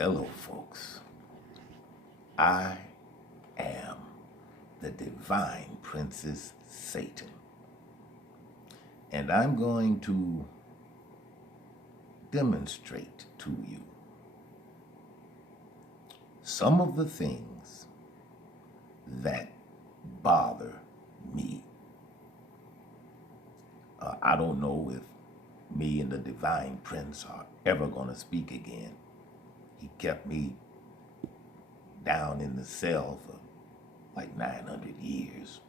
Hello, folks. I am the divine princess Satan. And I'm going to demonstrate to you some of the things that bother me. I don't know if me and the divine prince are ever going to speak again. He kept me down in the cell for like 900 years.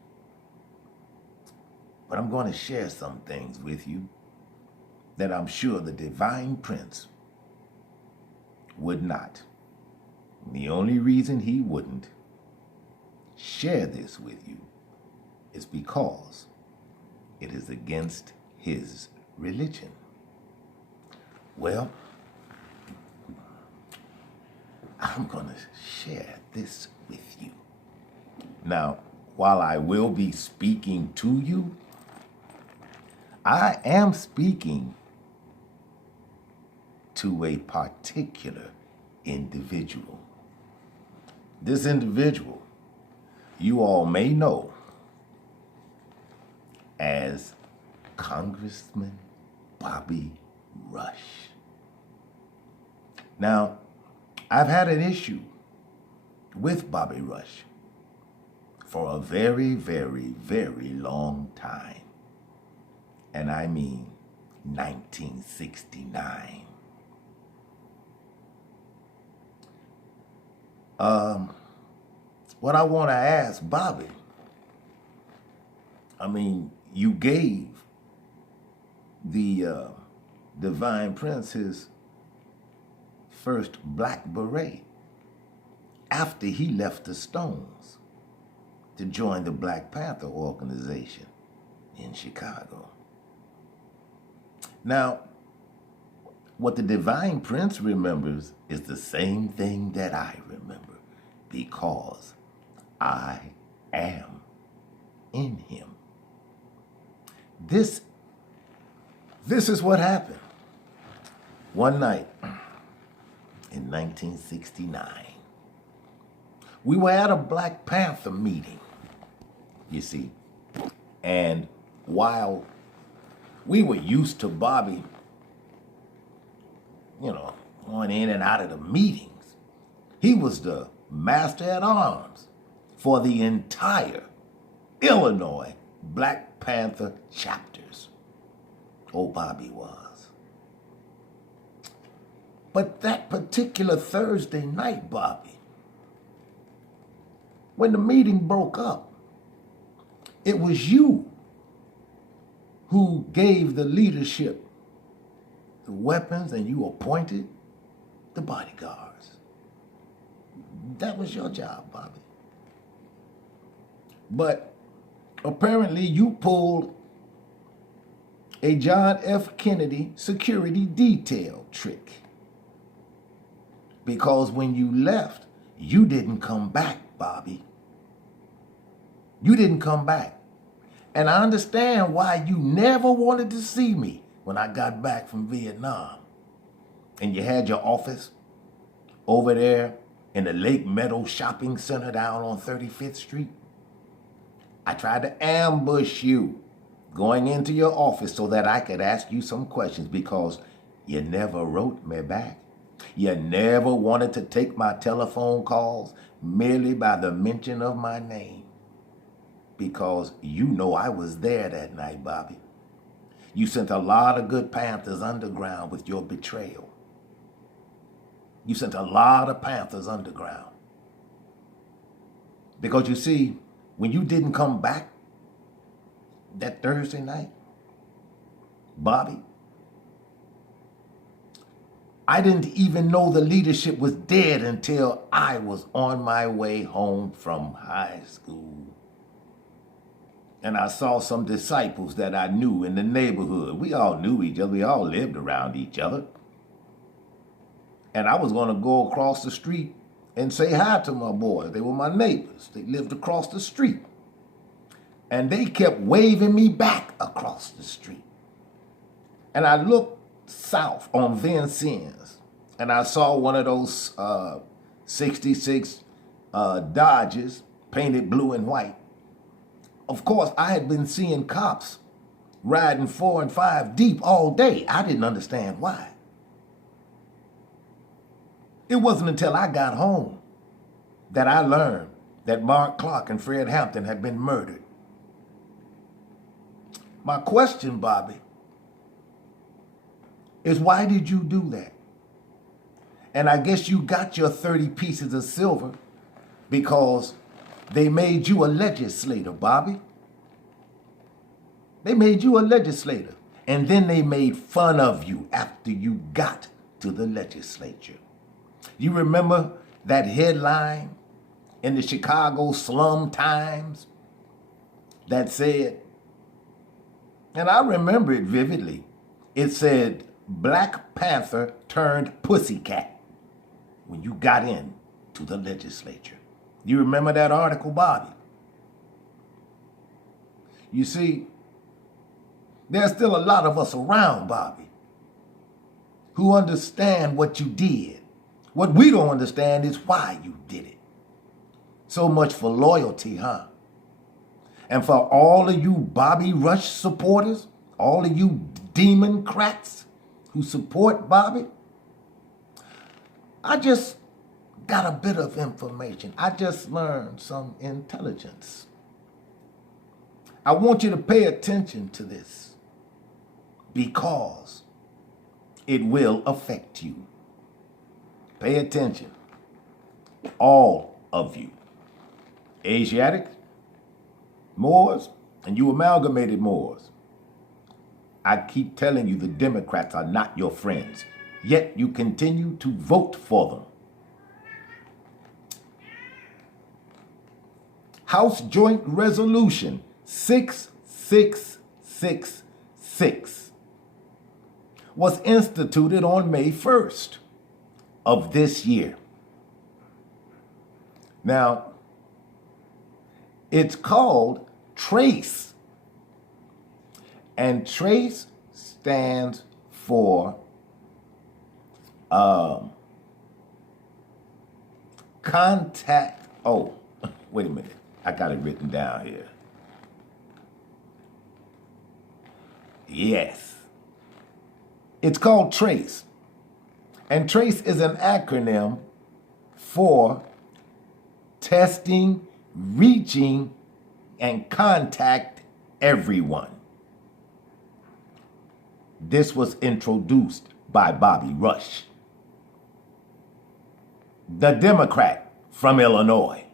But I'm going to share some things with you that I'm sure the divine prince would not. The only reason he wouldn't share this with you is because it is against his religion. Well, I'm going to share this with you. Now, while I will be speaking to you, I am speaking to a particular individual. This individual, you all may know as Congressman Bobby Rush. Now, I've had an issue with Bobby Rush for a very, very, very long time. And I mean 1969. What I want to ask Bobby, you gave the divine prince his first black beret after he left the Stones to join the Black Panther organization in Chicago. Now, what the divine prince remembers is the same thing that I remember, because I am in him. This is what happened. One night in 1969, we were at a Black Panther meeting, you see, and while we were used to Bobby, going in and out of the meetings, he was the master at arms for the entire Illinois Black Panther chapters. Oh, Bobby was. But that particular Thursday night, Bobby, when the meeting broke up, it was you who gave the leadership the weapons and you appointed the bodyguards. That was your job, Bobby. But apparently you pulled a John F. Kennedy security detail trick. Because when you left, you didn't come back, Bobby. You didn't come back. And I understand why you never wanted to see me when I got back from Vietnam. And you had your office over there in the Lake Meadow Shopping Center down on 35th Street. I tried to ambush you going into your office so that I could ask you some questions, because you never wrote me back. You never wanted to take my telephone calls merely by the mention of my name. Because you know I was there that night, Bobby. You sent a lot of good Panthers underground with your betrayal. You sent a lot of Panthers underground. Because you see, when you didn't come back that Thursday night, Bobby, I didn't even know the leadership was dead until I was on my way home from high school. And I saw some disciples that I knew in the neighborhood. We all knew each other. We all lived around each other. And I was going to go across the street and say hi to my boys. They were my neighbors. They lived across the street. And they kept waving me back across the street. And I looked south on Vincennes, and I saw one of those 66 Dodges painted blue and white. Of course, I had been seeing cops riding 4 and 5 deep all day. I didn't understand why. It wasn't until I got home that I learned that Mark Clark and Fred Hampton had been murdered. My question, Bobby, is why did you do that? And I guess you got your 30 pieces of silver because they made you a legislator, Bobby. They made you a legislator. And then they made fun of you after you got to the legislature. You remember that headline in the Chicago Slum Times that said, and I remember it vividly, it said, Black Panther turned pussycat when you got in to the legislature. You remember that article, Bobby? You see, there's still a lot of us around, Bobby, who understand what you did. What we don't understand is why you did it. So much for loyalty, huh? And for all of you Bobby Rush supporters, all of you Democrats who support Bobby, I just got a bit of information. I just learned some intelligence. I want you to pay attention to this because it will affect you. Pay attention. All of you. Asiatics, Moors, and you amalgamated Moors. I keep telling you the Democrats are not your friends, yet you continue to vote for them. House Joint Resolution 6666 was instituted on May 1st of this year. Now, it's called TRACE. And TRACE stands for contact. Oh, wait a minute. I got it written down here. Yes. It's called TRACE. And TRACE is an acronym for testing, reaching, and contact everyone. This was introduced by Bobby Rush, the Democrat from Illinois.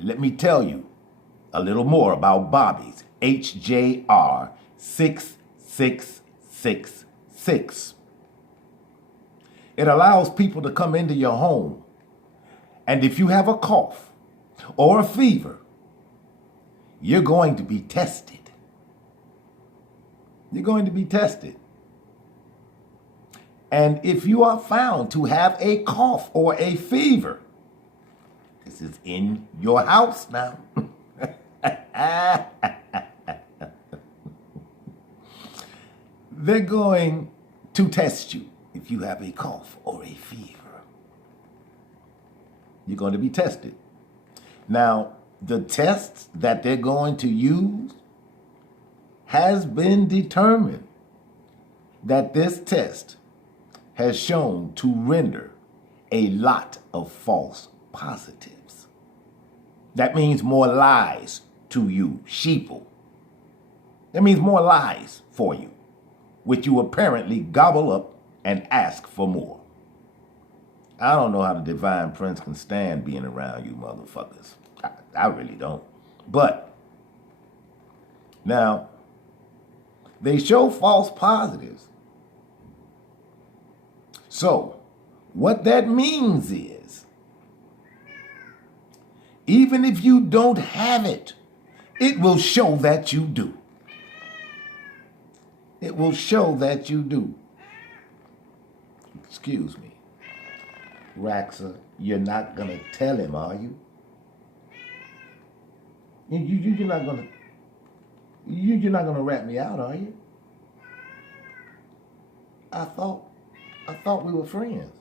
Let me tell you a little more about Bobby's HJR 6666. It allows people to come into your home, and if you have a cough or a fever, you're going to be tested. You're going to be tested. And if you are found to have a cough or a fever, this is in your house now. They're going to test you if you have a cough or a fever. You're going to be tested. Now, the tests that they're going to use has been determined that this test has shown to render a lot of false positives. That means more lies to you, sheeple. That means more lies for you, which you apparently gobble up and ask for more. I don't know how the divine prince can stand being around you motherfuckers. I really don't. But now, they show false positives. So, what that means is, even if you don't have it, it will show that you do. It will show that you do. Excuse me. Raxa, you're not going to tell him, are you? You're not going to... You're not going to rat me out, are you? I thought I thought we were friends.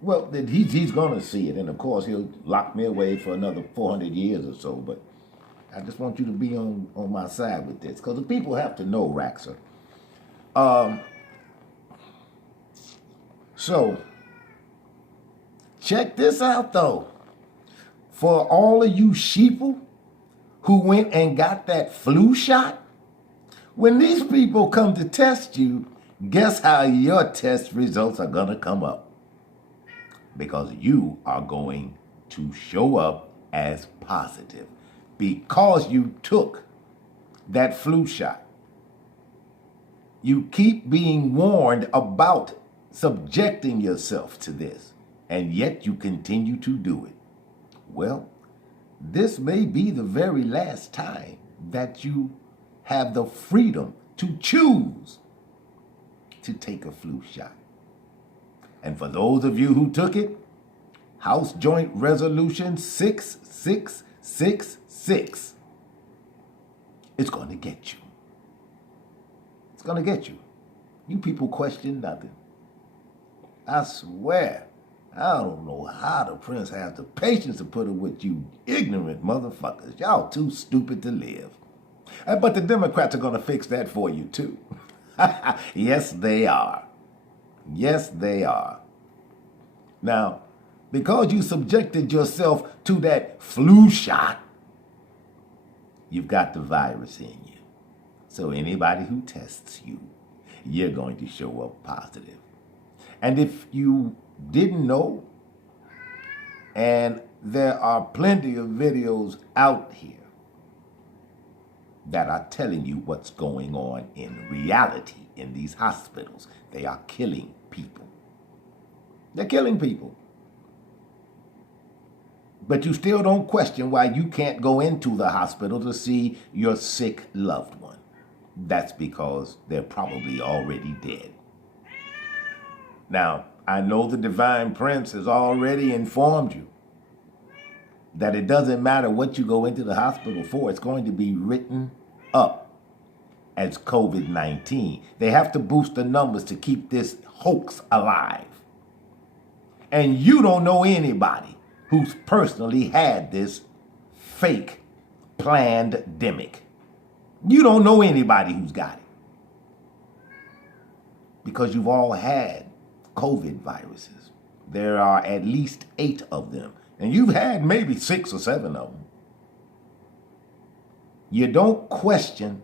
Well, he's going to see it, and of course he'll lock me away for another 400 years or so, but I just want you to be on my side with this, because the people have to know, Raxer. So, check this out, though. For all of you sheeple who went and got that flu shot, when these people come to test you, guess how your test results are going to come up? Because you are going to show up as positive because you took that flu shot. You keep being warned about subjecting yourself to this, and yet you continue to do it. Well, this may be the very last time that you have the freedom to choose to take a flu shot. And for those of you who took it, House Joint Resolution 6666, it's going to get you. It's going to get you. You people question nothing. I swear, I don't know how the prince has the patience to put it with you ignorant motherfuckers. Y'all too stupid to live. But the Democrats are going to fix that for you too. Yes, they are. Yes, they are. Now, because you subjected yourself to that flu shot, you've got the virus in you. So anybody who tests you, you're going to show up positive. And if you didn't know, and there are plenty of videos out here that are telling you what's going on in reality in these hospitals. They are killing people. They're killing people. But you still don't question why you can't go into the hospital to see your sick loved one. That's because they're probably already dead. Now, I know the Divine Prince has already informed you that it doesn't matter what you go into the hospital for, it's going to be written up as COVID-19. They have to boost the numbers to keep this hoax alive. And you don't know anybody who's personally had this fake plandemic. You don't know anybody who's got it. Because you've all had COVID viruses. There are at least 8 of them. And you've had maybe 6 or 7 of them. You don't question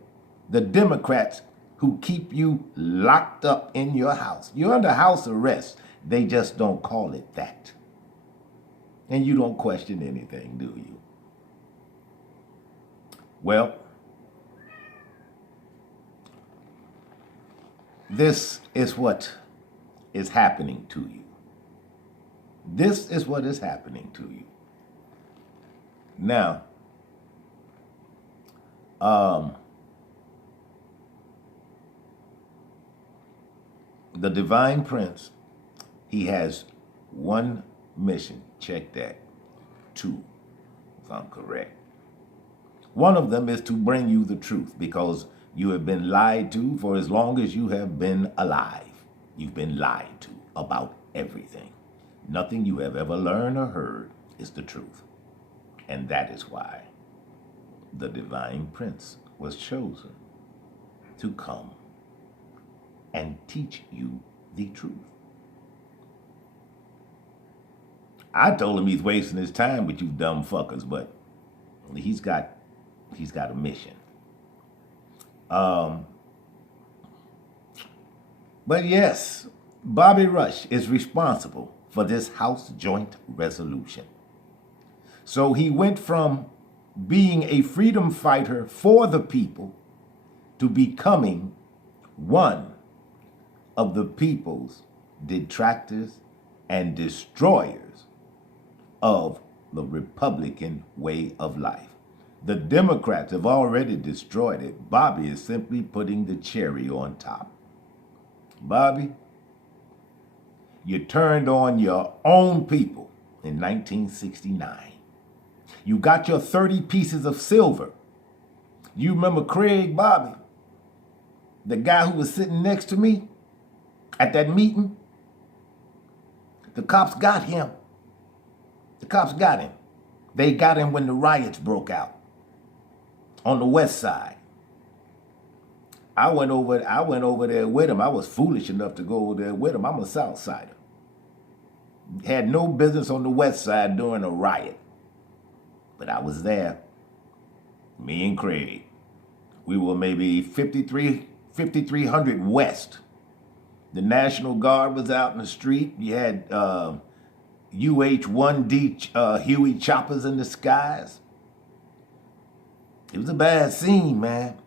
the Democrats who keep you locked up in your house. You're under house arrest. They just don't call it that. And you don't question anything, do you? Well, this is what is happening to you. This is what is happening to you. Now, the Divine Prince, he has one mission. Check that. 2, if I'm correct. One of them is to bring you the truth, because you have been lied to for as long as you have been alive. You've been lied to about everything. Nothing you have ever learned or heard is the truth. And that is why the Divine Prince was chosen to come and teach you the truth. I told him he's wasting his time with you dumb fuckers, but he's got a mission. But yes, Bobby Rush is responsible for this House Joint Resolution. So he went from being a freedom fighter for the people to becoming one of the people's detractors and destroyers of the Republican way of life. The Democrats have already destroyed it. Bobby is simply putting the cherry on top. Bobby, you turned on your own people in 1969. You got your 30 pieces of silver. You remember Craig Bobby, the guy who was sitting next to me? At that meeting, the cops got him. The cops got him. They got him when the riots broke out on the west side. I went over there with him. I was foolish enough to go over there with him. I'm a South Sider. Had no business on the west side during a riot. But I was there. Me and Craig. We were maybe 5,300 west. The National Guard was out in the street. You had UH-1D Huey choppers in the skies. It was a bad scene, man.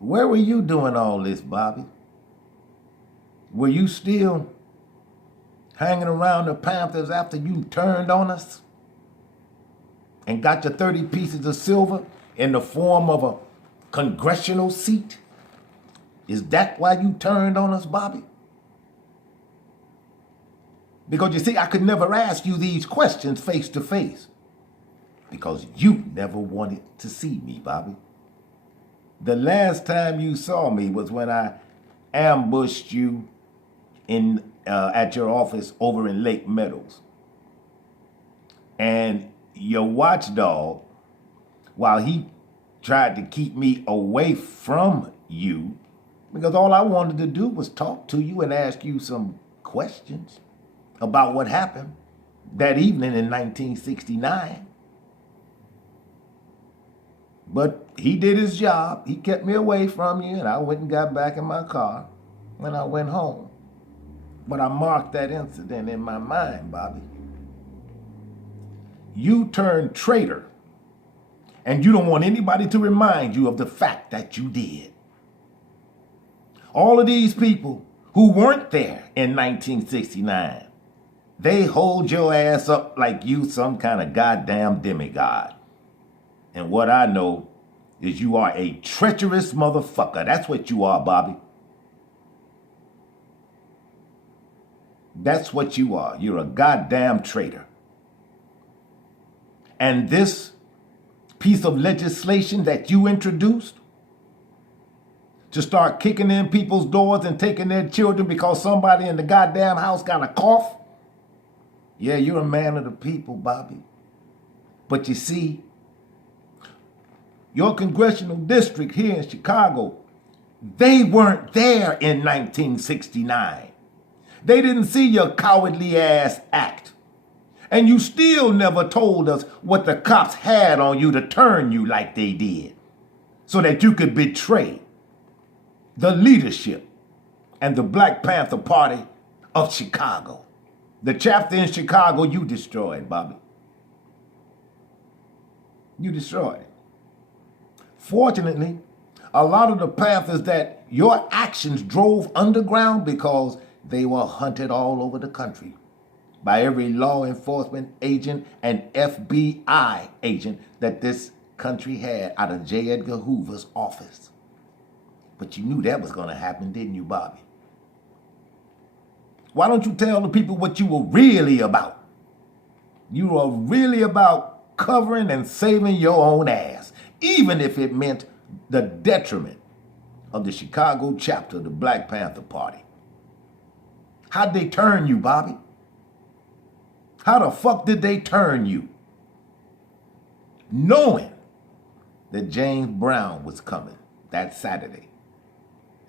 Where were you doing all this, Bobby? Were you still hanging around the Panthers after you turned on us and got your 30 pieces of silver in the form of a congressional seat? Is that why you turned on us, Bobby? Because you see, I could never ask you these questions face to face because you never wanted to see me, Bobby. The last time you saw me was when I ambushed you at your office over in Lake Meadows. And your watchdog, while he tried to keep me away from you, because all I wanted to do was talk to you and ask you some questions about what happened that evening in 1969. But he did his job. He kept me away from you, and I went and got back in my car when I went home. But I marked that incident in my mind, Bobby. You turned traitor, and you don't want anybody to remind you of the fact that you did. All of these people who weren't there in 1969, they hold your ass up like you some kind of goddamn demigod. And what I know is you are a treacherous motherfucker. That's what you are, Bobby. That's what you are. You're a goddamn traitor. And this piece of legislation that you introduced to start kicking in people's doors and taking their children because somebody in the goddamn house got a cough. Yeah, you're a man of the people, Bobby. But you see, your congressional district here in Chicago, they weren't there in 1969. They didn't see your cowardly ass act. And you still never told us what the cops had on you to turn you like they did, so that you could betray the leadership and the Black Panther Party of Chicago. The chapter in Chicago you destroyed, Bobby. You destroyed it. Fortunately, a lot of the Panthers that your actions drove underground because they were hunted all over the country by every law enforcement agent and FBI agent that this country had out of J. Edgar Hoover's office. But you knew that was going to happen, didn't you, Bobby? Why don't you tell the people what you were really about? You were really about covering and saving your own ass, even if it meant the detriment of the Chicago chapter of the Black Panther Party. How'd they turn you, Bobby? How the fuck did they turn you? Knowing that James Brown was coming that Saturday,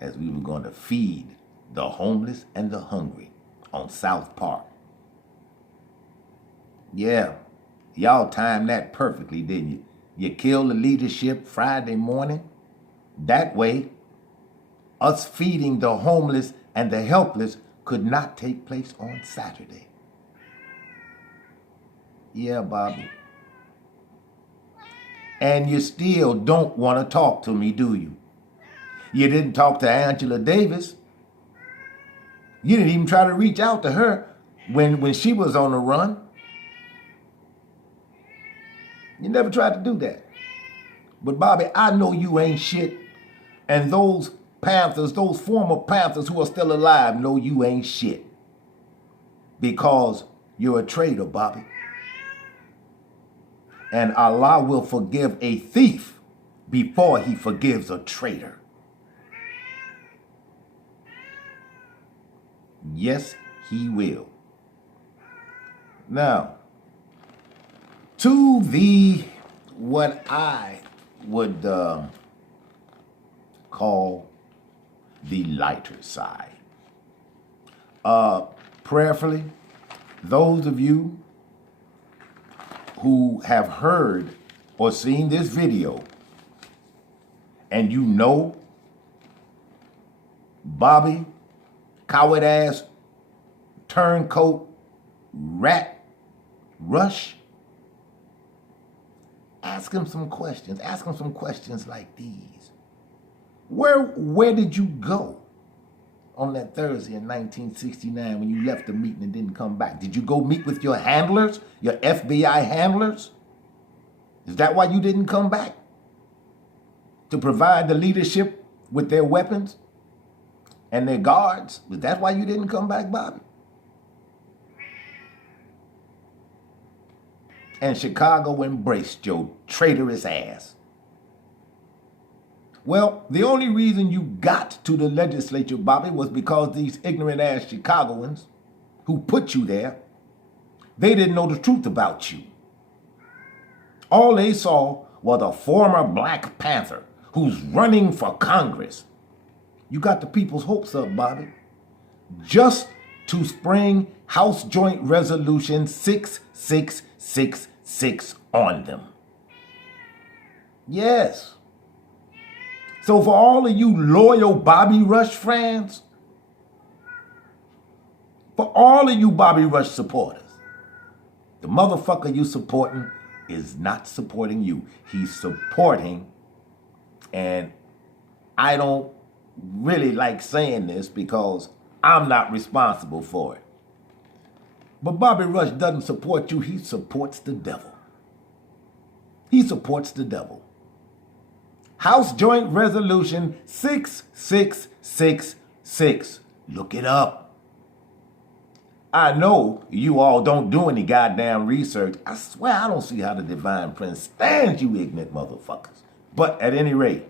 as we were going to feed the homeless and the hungry on South Park. Yeah, y'all timed that perfectly, didn't you? You killed the leadership Friday morning. That way, us feeding the homeless and the helpless could not take place on Saturday. Yeah, Bobby. And you still don't want to talk to me, do you? You didn't talk to Angela Davis. You didn't even try to reach out to her when she was on the run. You never tried to do that. But Bobby, I know you ain't shit. And those Panthers, those former Panthers who are still alive, know you ain't shit. Because you're a traitor, Bobby. And Allah will forgive a thief before he forgives a traitor. Yes, he will. Now, to the what I would call the lighter side. Prayerfully, those of you who have heard or seen this video and you know Bobby, coward ass, turncoat, rat, Rush, ask him some questions. Ask him some questions like these. Where did you go on that Thursday in 1969 when you left the meeting and didn't come back? Did you go meet with your handlers, your FBI handlers? Is that why you didn't come back? To provide the leadership with their weapons and their guards? Was that why you didn't come back, Bobby? And Chicago embraced your traitorous ass. Well, the only reason you got to the legislature, Bobby, was because these ignorant ass Chicagoans who put you there, they didn't know the truth about you. All they saw was a former Black Panther who's running for Congress. You got the people's hopes up, Bobby. Just to spring House Joint Resolution 6666 on them. Yes. So for all of you loyal Bobby Rush fans, for all of you Bobby Rush supporters, the motherfucker you supporting is not supporting you. He's supporting, and I don't really like saying this because I'm not responsible for it. But Bobby Rush doesn't support you. He supports the devil. He supports the devil. House Joint Resolution 6666. Look it up. I know you all don't do any goddamn research. I swear I don't see how the divine prince stands you ignorant motherfuckers. But at any rate,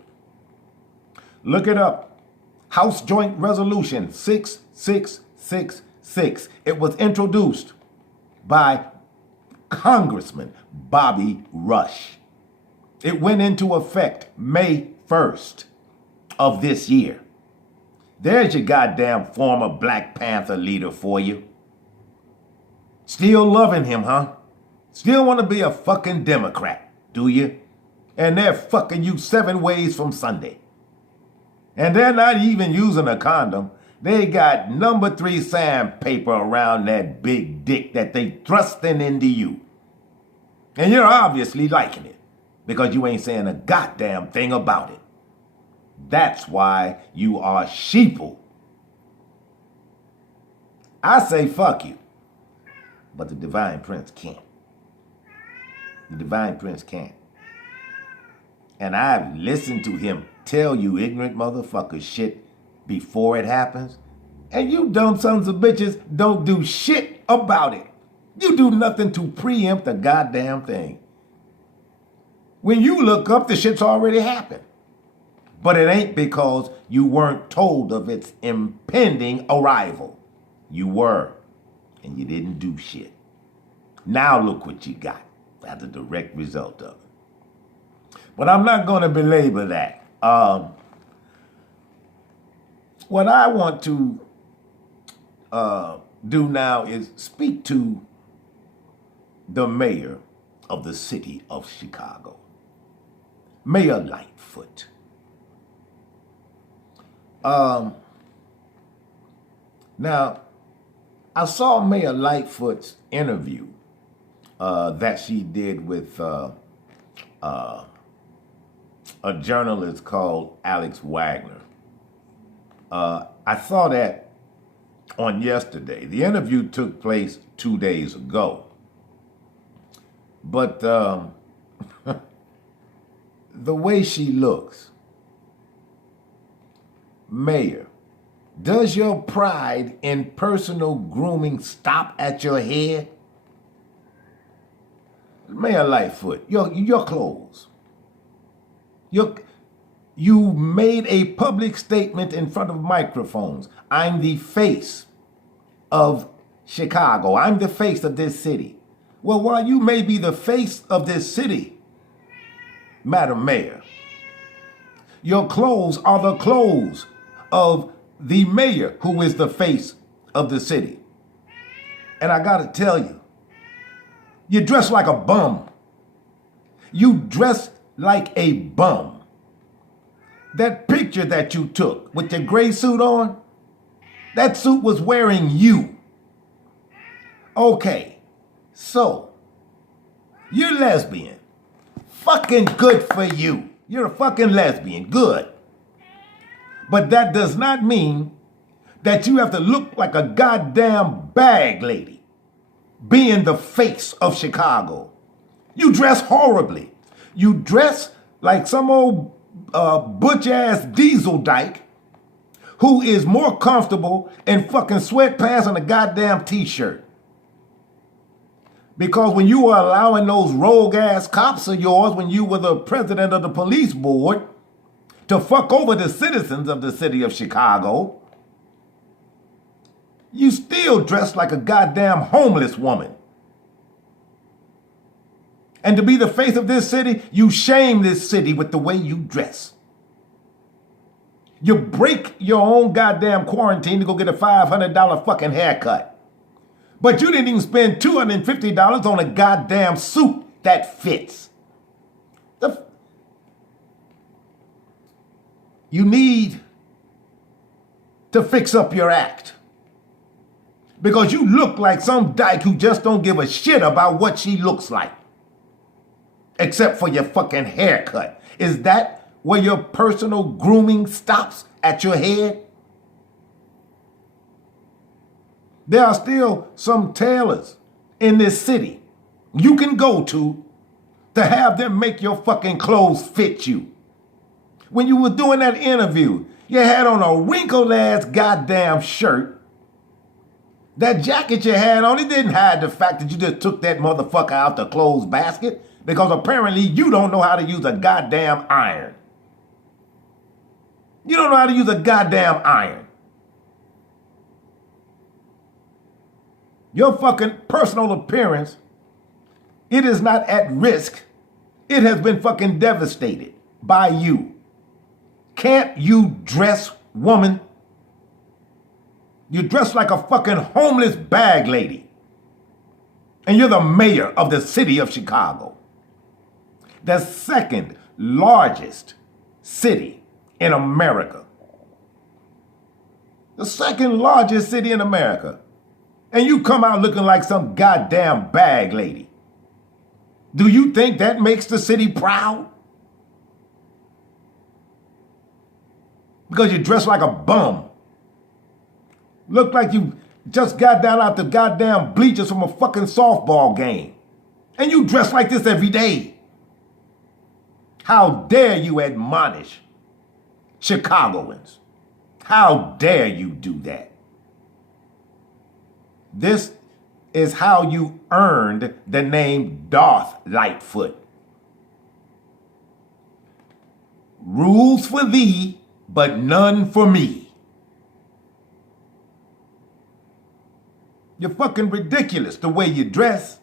look it up. House Joint Resolution 6666. It was introduced by Congressman Bobby Rush. It went into effect May 1st of this year. There's your goddamn former Black Panther leader for you. Still loving him, huh? Still want to be a fucking Democrat, do you? And they're fucking you 7 ways from Sunday. And they're not even using a condom. They got number 3 sandpaper around that big dick that they thrusting into you. And you're obviously liking it because you ain't saying a goddamn thing about it. That's why you are sheeple. I say fuck you, but the divine prince can't. The divine prince can't. And I've listened to him tell you ignorant motherfuckers shit before it happens, and you dumb sons of bitches don't do shit about it. You do nothing to preempt a goddamn thing. When you look up, the shit's already happened. But it ain't because you weren't told of its impending arrival. You were, and you didn't do shit. Now look what you got as a direct result of it. But I'm not going to belabor that. What I want to do now is speak to the mayor of the city of Chicago, Mayor Lightfoot. Now, I saw Mayor Lightfoot's interview that she did with a journalist called Alex Wagner. I saw that on yesterday. The interview took place 2 days ago. But the way she looks, Mayor, does your pride in personal grooming stop at your head? Mayor Lightfoot, your clothes. You made a public statement in front of microphones. I'm the face of Chicago. I'm the face of this city. Well, while you may be the face of this city, Madam Mayor, your clothes are the clothes of the mayor who is the face of the city. And I gotta tell you, you dress like a bum. You dress like a bum. That picture that you took with your gray suit on, that suit was wearing you. Okay, so you're lesbian. Fucking good for you. You're a fucking lesbian. Good. But that does not mean that you have to look like a goddamn bag lady being the face of Chicago. You dress horribly. You dress like some old butch-ass diesel dyke who is more comfortable in fucking sweatpants and a goddamn t-shirt. Because when you were allowing those rogue-ass cops of yours, when you were the president of the police board, to fuck over the citizens of the city of Chicago, you still dress like a goddamn homeless woman. And to be the face of this city, you shame this city with the way you dress. You break your own goddamn quarantine to go get a $500 fucking haircut. But you didn't even spend $250 on a goddamn suit that fits. You need to fix up your act. Because you look like some dyke who just don't give a shit about what she looks like. Except for your fucking haircut. Is that where your personal grooming stops at your head? There are still some tailors in this city you can go to have them make your fucking clothes fit you. When you were doing that interview, you had on a wrinkled ass goddamn shirt. That jacket you had on, it didn't hide the fact that you just took that motherfucker out the clothes basket, because apparently you don't know how to use a goddamn iron. You don't know how to use a goddamn iron. Your fucking personal appearance, it is not at risk. It has been fucking devastated by you. Can't you dress, woman? You dress like a fucking homeless bag lady. And you're the mayor of the city of Chicago. The second largest city in America. The second largest city in America. And you come out looking like some goddamn bag lady. Do you think that makes the city proud? Because you dress like a bum. Look like you just got down out the goddamn bleachers from a fucking softball game. And you dress like this every day. How dare you admonish Chicagoans? How dare you do that? This is how you earned the name Darth Lightfoot. Rules for thee, but none for me. You're fucking ridiculous the way you dress.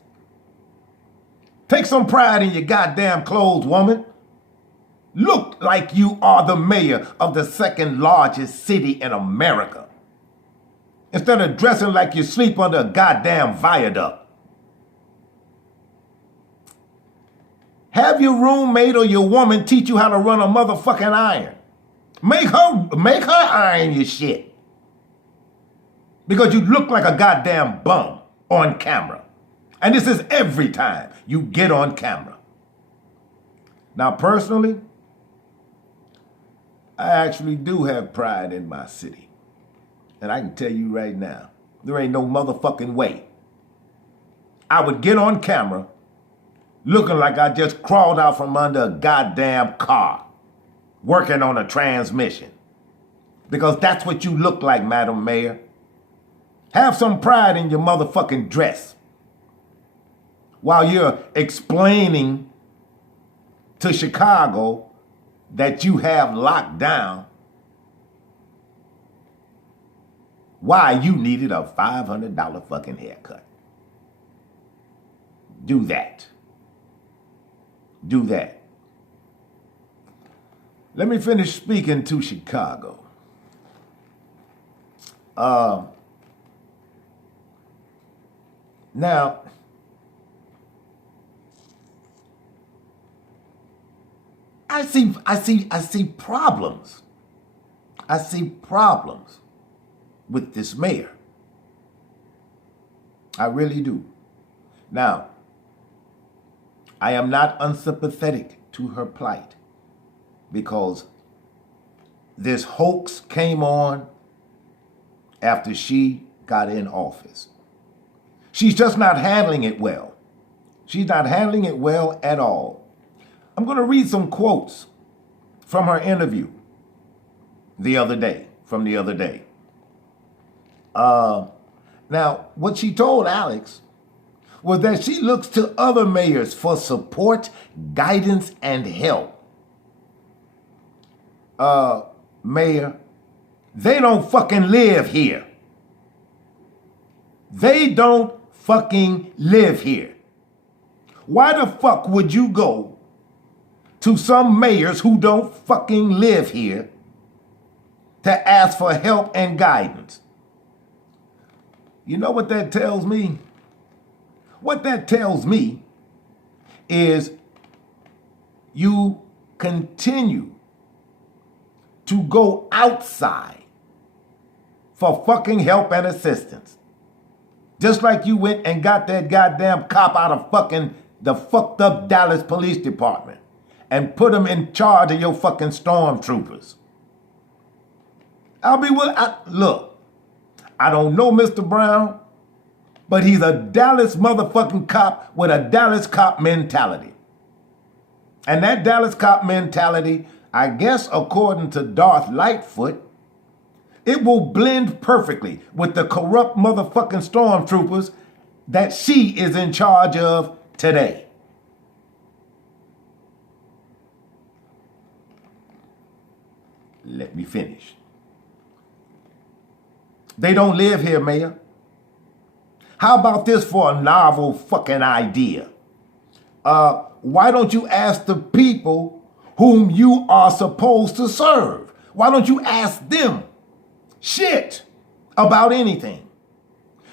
Take some pride in your goddamn clothes, woman. Look like you are the mayor of the second largest city in America. Instead of dressing like you sleep under a goddamn viaduct. Have your roommate or your woman teach you how to run a motherfucking iron. Make her iron your shit. Because you look like a goddamn bum on camera. And this is every time you get on camera. Now, personally, I actually do have pride in my city. And I can tell you right now, there ain't no motherfucking way I would get on camera looking like I just crawled out from under a goddamn car working on a transmission. Because that's what you look like, Madam Mayor. Have some pride in your motherfucking dress. While you're explaining to Chicago that you have locked down why you needed a $500 fucking haircut. Do that. Do that. Let me finish speaking to Chicago. Now, I see problems. I see problems with this mayor. I really do. Now, I am not unsympathetic to her plight because this hoax came on after she got in office. She's just not handling it well. She's not handling it well at all. I'm going to read some quotes from her interview the other day. Now, what she told Alex was that she looks to other mayors for support, guidance, and help. Mayor, they don't fucking live here. They don't fucking live here. Why the fuck would you go to some mayors who don't fucking live here to ask for help and guidance? You know what that tells me? What that tells me is you continue to go outside for fucking help and assistance. Just like you went and got that goddamn cop out of fucking the fucked up Dallas Police Department and put him in charge of your fucking stormtroopers. Look, I don't know Mr. Brown, but he's a Dallas motherfucking cop with a Dallas cop mentality. And that Dallas cop mentality, I guess according to Darth Lightfoot, it will blend perfectly with the corrupt motherfucking stormtroopers that she is in charge of today. Let me finish. They don't live here, Mayor. How about this for a novel fucking idea? Why don't you ask the people whom you are supposed to serve? Why don't you ask them shit about anything?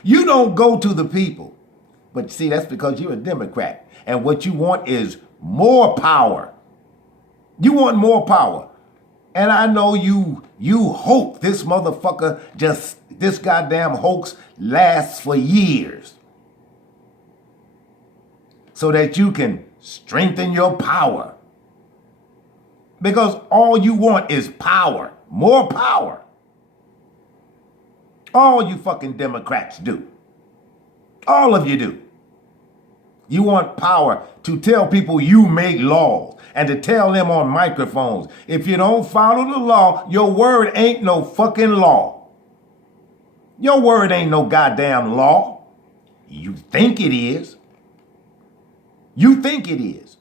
You don't go to the people. But see, that's because you're a Democrat. And what you want is more power. You want more power. And I know you hope this motherfucker this goddamn hoax lasts for years so that you can strengthen your power. Because all you want is power, more power. All you fucking Democrats do. All of you do. You want power to tell people you make laws and to tell them on microphones, if you don't follow the law, your word ain't no fucking law. Your word ain't no goddamn law. You think it is. You think it is.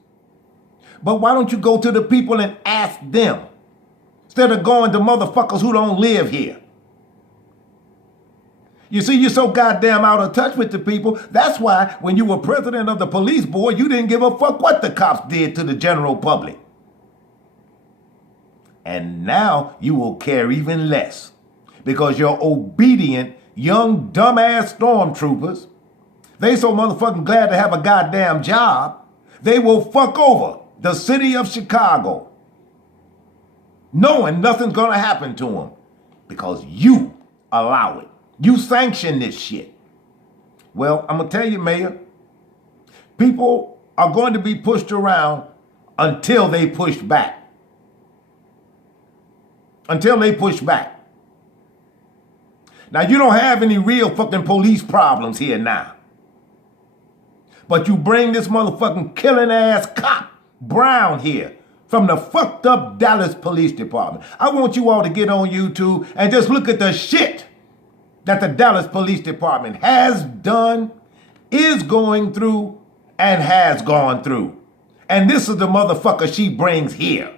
But why don't you go to the people and ask them instead of going to motherfuckers who don't live here? You see, you're so goddamn out of touch with the people. That's why when you were president of the police board, you didn't give a fuck what the cops did to the general public. And now you will care even less because your obedient, young, dumbass stormtroopers, they so motherfucking glad to have a goddamn job, they will fuck over the city of Chicago, knowing nothing's gonna happen to them because you allow it. You sanction this shit. Well, I'm gonna tell you, Mayor, people are going to be pushed around until they push back. Until they push back. Now, you don't have any real fucking police problems here now. But you bring this motherfucking killing ass cop Brown here from the fucked up Dallas Police Department. I want you all to get on YouTube and just look at the shit that the Dallas Police Department has done, is going through, and has gone through. And this is the motherfucker she brings here.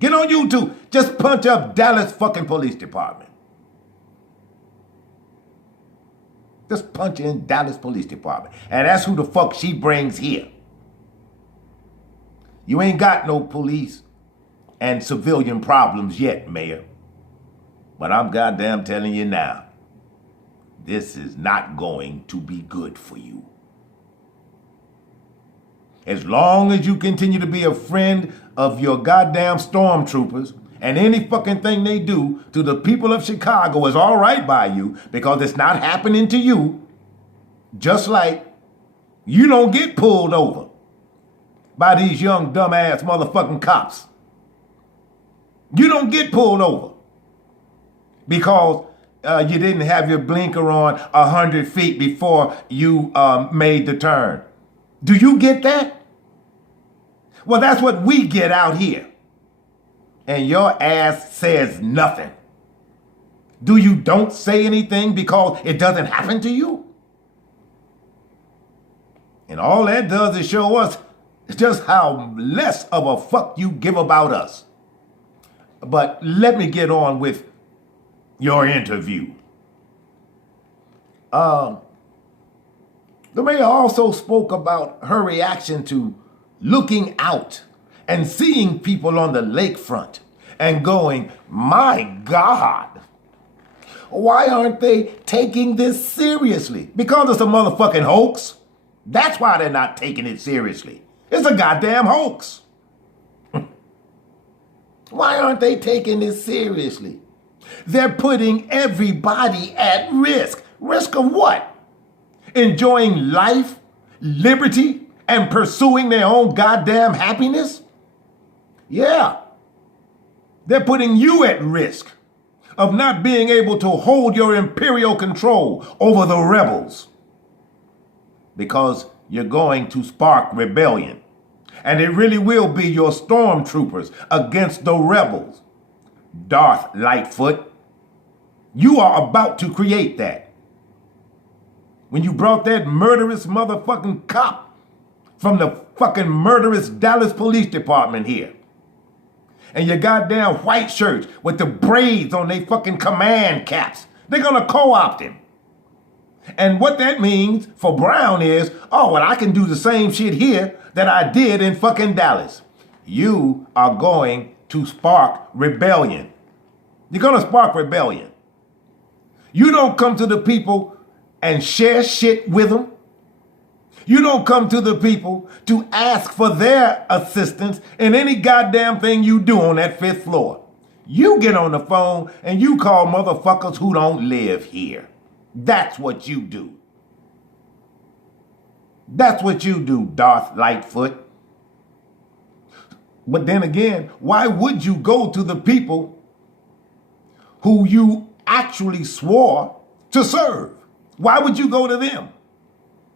Get on YouTube. Just punch up Dallas fucking Police Department. This punch in Dallas Police Department. And that's who the fuck she brings here. You ain't got no police and civilian problems yet, Mayor. But I'm goddamn telling you now, this is not going to be good for you. As long as you continue to be a friend of your goddamn stormtroopers, and any fucking thing they do to the people of Chicago is all right by you because it's not happening to you, just like you don't get pulled over by these young dumbass motherfucking cops. You don't get pulled over because you didn't have your blinker on 100 feet before you made the turn. Do you get that? Well, that's what we get out here. And your ass says nothing. Do you don't say anything because it doesn't happen to you? And all that does is show us just how less of a fuck you give about us. But let me get on with your interview. The mayor also spoke about her reaction to looking out and seeing people on the lakefront and going, my God, why aren't they taking this seriously? Because it's a motherfucking hoax. That's why they're not taking it seriously. It's a goddamn hoax. Why aren't they taking this seriously? They're putting everybody at risk. Risk of what? Enjoying life, liberty, and pursuing their own goddamn happiness? Yeah. They're putting you at risk of not being able to hold your imperial control over the rebels because you're going to spark rebellion. And it really will be your stormtroopers against the rebels. Darth Lightfoot, you are about to create that. When you brought that murderous motherfucking cop from the fucking murderous Dallas Police Department here, and your goddamn white shirts with the braids on their fucking command caps, they're gonna co-opt him. And what that means for Brown is, oh, well, I can do the same shit here that I did in fucking Dallas. You are going to spark rebellion. You're gonna spark rebellion. You don't come to the people and share shit with them. You don't come to the people to ask for their assistance in any goddamn thing you do on that 5th floor. You get on the phone and you call motherfuckers who don't live here. That's what you do. That's what you do, Darth Lightfoot. But then again, why would you go to the people who you actually swore to serve? Why would you go to them?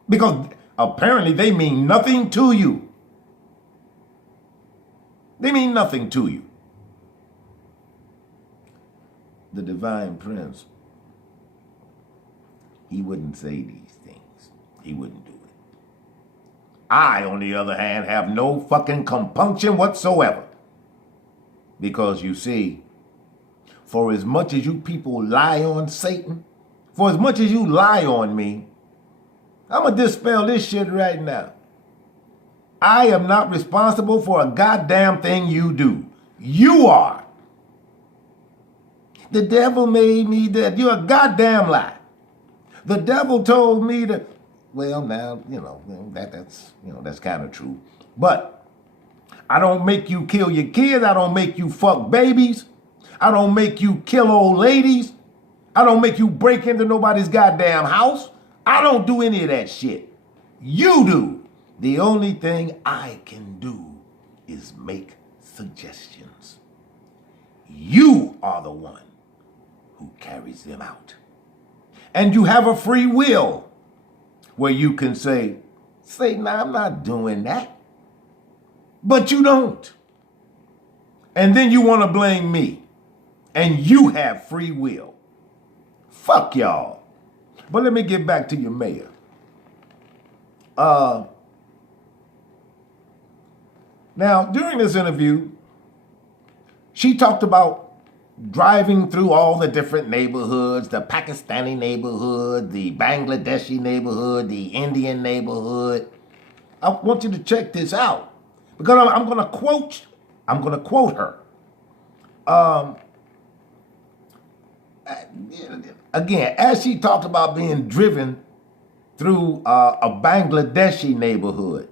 Because apparently they mean nothing to you. They mean nothing to you. The Divine Prince, he wouldn't say these things. He wouldn't do it. I, on the other hand, have no fucking compunction whatsoever. Because you see, for as much as you people lie on Satan, for as much as you lie on me, I'm going to dispel this shit right now. I am not responsible for a goddamn thing you do. You are. The devil made me that. You're a goddamn lie. The devil told me that, well, now, that's kind of true. But I don't make you kill your kids. I don't make you fuck babies. I don't make you kill old ladies. I don't make you break into nobody's goddamn house. I don't do any of that shit. You do. The only thing I can do is make suggestions. You are the one who carries them out. And you have a free will where you can say, Satan, I'm not doing that. But you don't. And then you want to blame me. And you have free will. Fuck y'all. But let me get back to your mayor. Now, during this interview, she talked about driving through all the different neighborhoods, the Pakistani neighborhood, the Bangladeshi neighborhood, the Indian neighborhood. I want you to check this out because I'm going to quote her. Again, as she talked about being driven through a Bangladeshi neighborhood.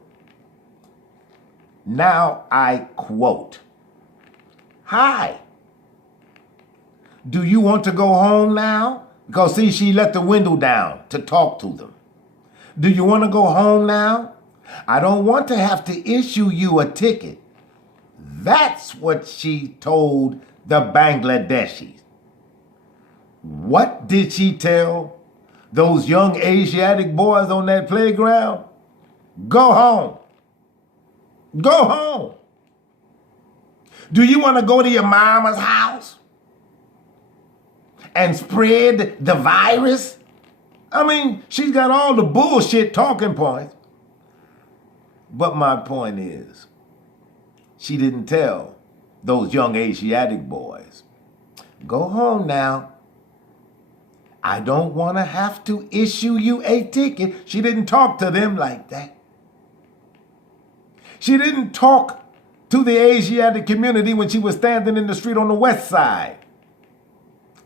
Now I quote, "Hi, do you want to go home now?" Because see, she let the window down to talk to them. "Do you want to go home now? I don't want to have to issue you a ticket." That's what she told the Bangladeshis. What did she tell those young Asiatic boys on that playground? Go home. Go home. Do you want to go to your mama's house and spread the virus? I mean, she's got all the bullshit talking points. But my point is, she didn't tell those young Asiatic boys, go home now. I don't want to have to issue you a ticket. She didn't talk to them like that. She didn't talk to the Asiatic community when she was standing in the street on the west side,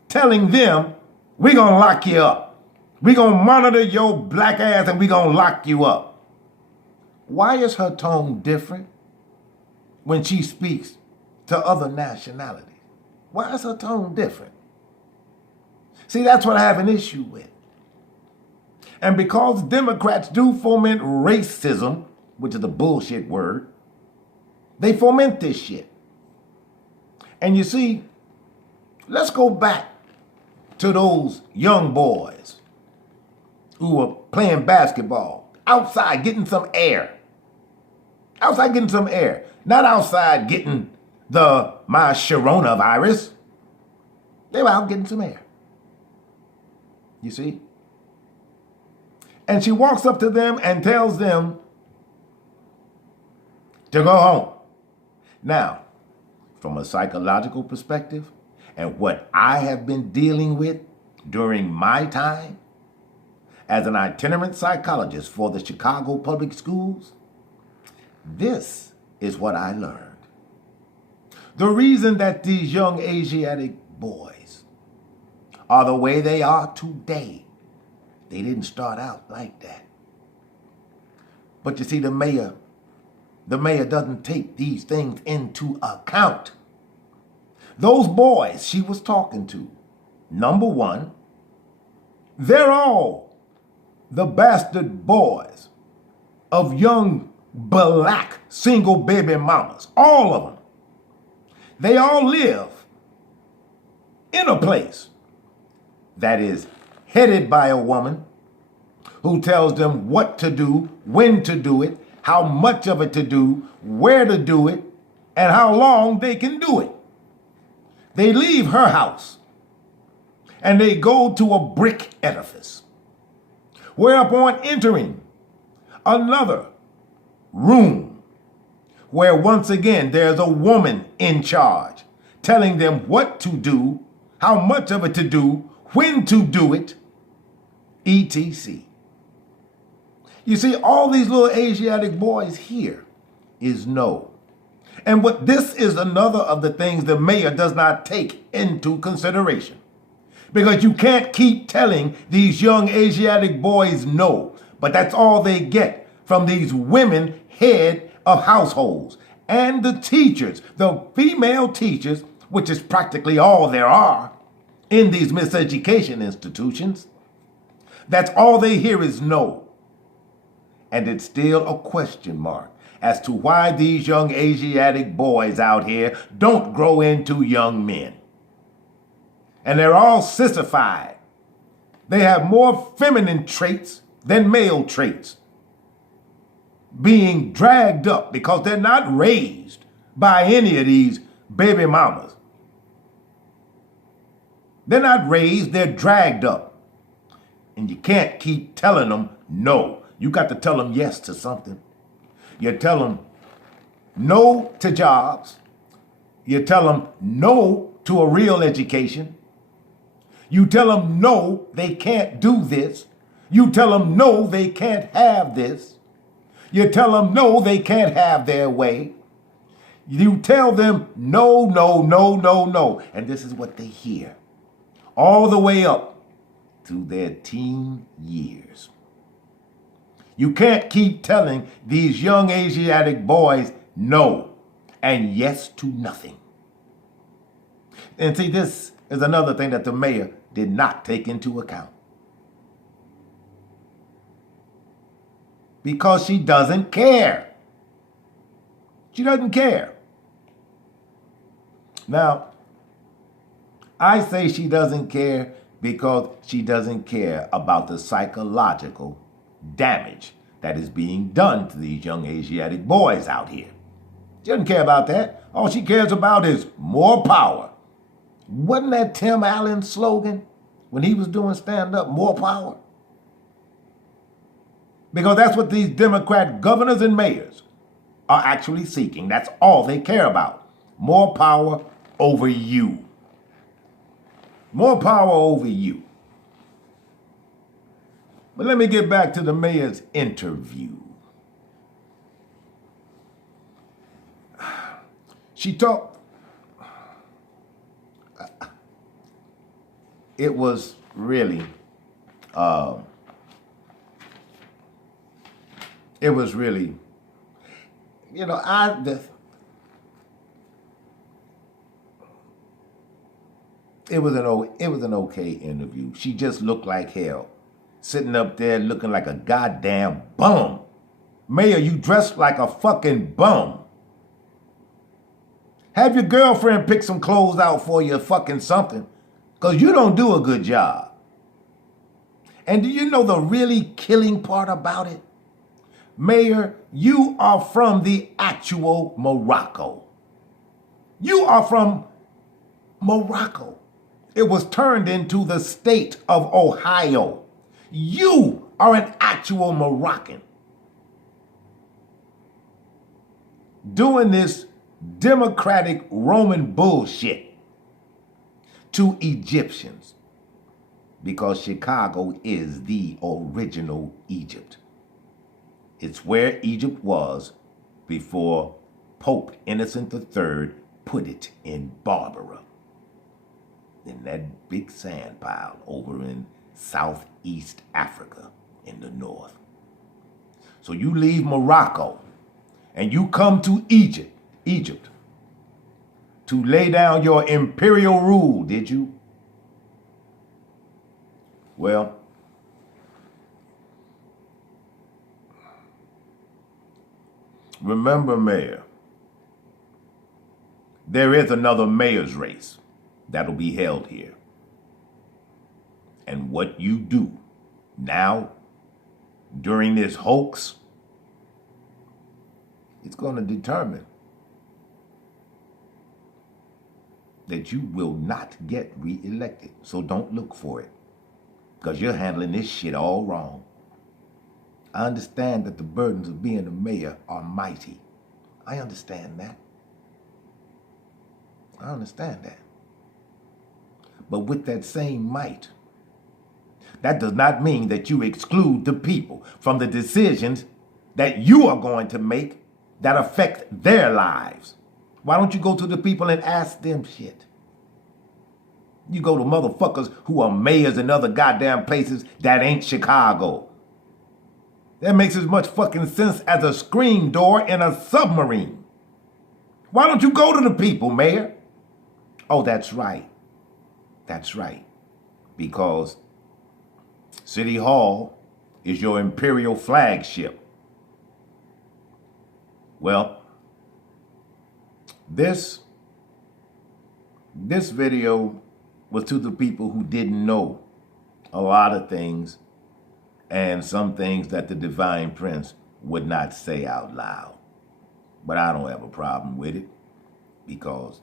telling them, we're going to lock you up. We're going to monitor your black ass and we're going to lock you up. Why is her tone different when she speaks to other nationalities? Why is her tone different? See, that's what I have an issue with. And because Democrats do foment racism, which is a bullshit word, they foment this shit. And you see, let's go back to those young boys who were playing basketball outside getting some air. Outside getting some air. Not outside getting my Sharona virus. They were out getting some air. You see? And she walks up to them and tells them to go home. Now, from a psychological perspective and what I have been dealing with during my time as an itinerant psychologist for the Chicago Public Schools, this is what I learned. The reason that these young Asiatic boys are the way they are today, they didn't start out like that. But you see, the mayor doesn't take these things into account. Those boys she was talking to, number one, they're all the bastard boys of young black single baby mamas. All of them. They all live in a place that is headed by a woman who tells them what to do, when to do it, how much of it to do, where to do it, and how long they can do it. They leave her house and they go to a brick edifice, whereupon entering another room where once again there's a woman in charge telling them what to do, how much of it to do, when to do it, etc. You see, all these little Asiatic boys here is no. And what this is another of the things the mayor does not take into consideration. Because you can't keep telling these young Asiatic boys no, but that's all they get from these women head of households. And the teachers, the female teachers, which is practically all there are in these miseducation institutions, that's all they hear is no. And it's still a question mark as to why these young Asiatic boys out here don't grow into young men. And they're all sissified. They have more feminine traits than male traits, being dragged up because they're not raised by any of these baby mamas. They're not raised, they're dragged up. And you can't keep telling them no. You got to tell them yes to something. You tell them no to jobs. You tell them no to a real education. You tell them no, they can't do this. You tell them no, they can't have this. You tell them no, they can't have their way. You tell them no, no, no, no, no. And this is what they hear all the way up to their teen years. You can't keep telling these young Asiatic boys no and yes to nothing. And see, this is another thing that the mayor did not take into account. Because she doesn't care. She doesn't care. Now, I say she doesn't care because she doesn't care about the psychological damage that is being done to these young Asiatic boys out here. She doesn't care about that. All she cares about is more power. Wasn't that Tim Allen's slogan when he was doing stand-up, more power? Because that's what these Democrat governors and mayors are actually seeking. That's all they care about. More power over you. More power over you. But let me get back to the mayor's interview. She talked. It was really, you know, it was an okay interview. She just looked like hell, sitting up there looking like a goddamn bum. Mayor, you dressed like a fucking bum. Have your girlfriend pick some clothes out for you, fucking something, because you don't do a good job. And do you know the really killing part about it? Mayor, you are from the actual Morocco. You are from Morocco. It was turned into the state of Ohio. You are an actual Moroccan. Doing this democratic Roman bullshit to Egyptians because Chicago is the original Egypt. It's where Egypt was before Pope Innocent III put it in Barbara, in that big sand pile over in Southeast Africa in the north. So you leave Morocco and you come to Egypt to lay down your imperial rule, did you? Well, remember, Mayor, there is another mayor's race that'll be held here. And what you do now during this hoax, it's going to determine that you will not get reelected. So don't look for it, because you're handling this shit all wrong. I understand that the burdens of being a mayor are mighty. I understand that. I understand that. But with that same might, that does not mean that you exclude the people from the decisions that you are going to make that affect their lives. Why don't you go to the people and ask them shit? You go to motherfuckers who are mayors in other goddamn places that ain't Chicago. That makes as much fucking sense as a screen door in a submarine. Why don't you go to the people, Mayor? Oh, that's right. That's right. Because City Hall is your imperial flagship. Well, this video was to the people who didn't know a lot of things, and some things that the Divine Prince would not say out loud. But I don't have a problem with it, because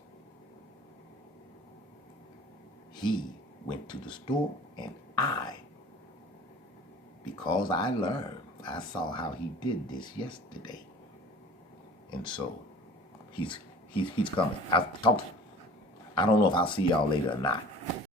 he went to the store and because I learned, I saw how he did this yesterday. And so he's coming. I'll talk to him. I don't know if I'll see y'all later or not.